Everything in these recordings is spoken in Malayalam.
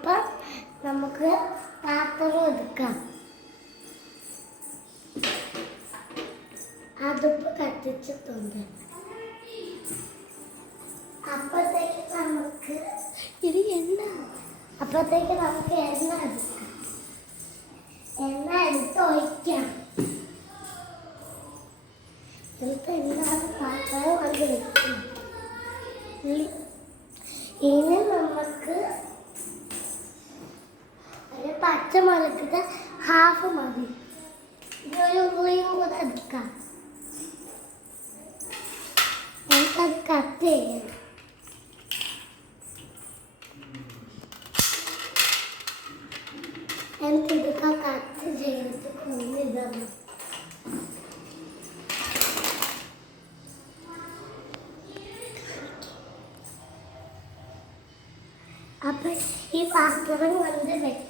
അപ്പം നമുക്ക് പാത്രം എടുക്കാം. അടുപ്പ് കത്തിച്ചിട്ടുണ്ട്. അപ്പോഴത്തേക്ക് നമുക്ക് എണ്ണ എടുക്കാം. എണ്ണ എടുത്ത് ഒഴിക്കാം. എന്നിട്ട് എന്താണ് പാത്രം കൊണ്ട് വെക്കും. ഇനി നമുക്ക് ഒരു പച്ചമുളകിന്റെ ഹാഫ് മതി. ഇതൊരു ഉള്ളിയും കൂടെ എടുക്കാം. എനിക്കത് കട്ട് ചെയ്യണം. എനിക്കിതൊക്കെ കട്ട് ചെയ്തിട്ട് കൊണ്ടിടണം. അപ്പൊ ഈ പാത്രം കൊണ്ട് വെക്കാം.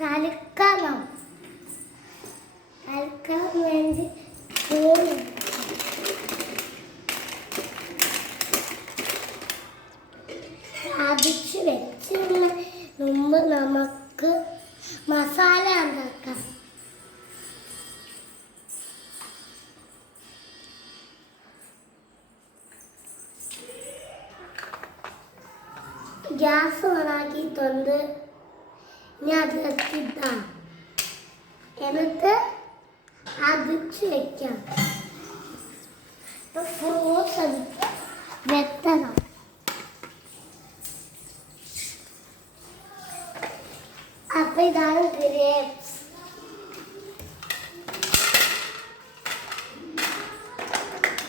കലക്കാൻ വേണ്ടി സ്ഥാപിച്ച് വെച്ചുള്ള മുമ്പ് നമുക്ക് മസാല ഉണ്ടാക്കാം. ഗ്യാസ് ഓണാക്കിയിട്ടുണ്ട്. ഇനി അത് വെച്ചിട്ടാണ്. എന്നിട്ട് അതിച്ച് വെക്കാം. ഫ്രൂട്ട്സ് എടുത്ത് വെത്തണം. അപ്പൊ ഇതാണ് ഗ്രേപ്സ്.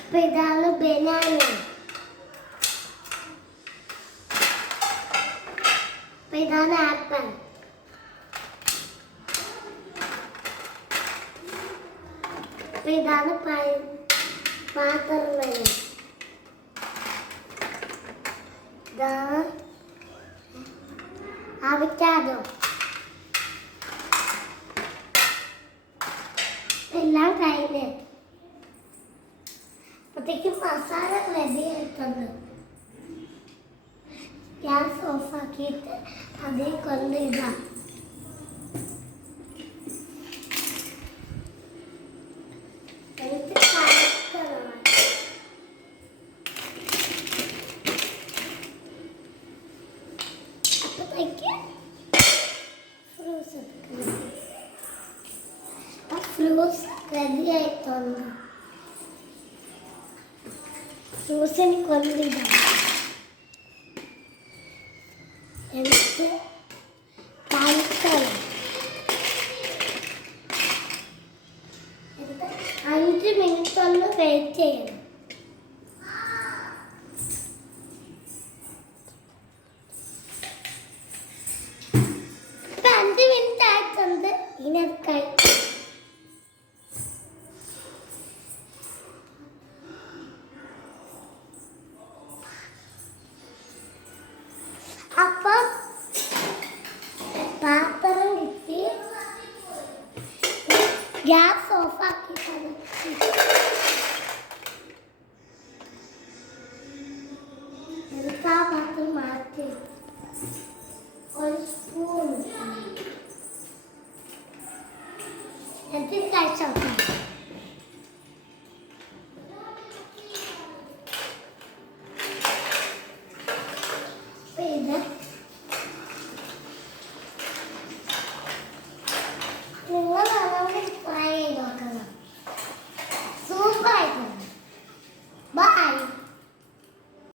അപ്പൊ ഇതാണ് ബനാന. അപ്പൊ ഇതാണ് ആപ്പിൾ. അപ്പൊ ഇതാണ് പാത്രം. ഇതാണ് അവക്കാഡോ. എല്ലാം കഴിഞ്ഞ് അപ്പോഴത്തേക്കും മസാല റെഡി ആയിട്ടുണ്ട്. ഗ്യാസ് ഓഫാക്കിയിട്ട് അതിൽ കൊണ്ടിടാം. എന്നിട്ട് കലക്കണം. അപ്പോഴത്തേക്ക് ഫ്രൂട്ട്സ് എടുക്കണം. ഫ്രൂട്ട്സ് റെഡി ആയിട്ടുണ്ട്. ഫ്രൂട്ട്സിന് കൊണ്ടിടാം. എന്നിട്ട് കഴിക്കണം. 5 മിനിറ്റ് ഒന്ന് വെയിറ്റ് ചെയ്യണം.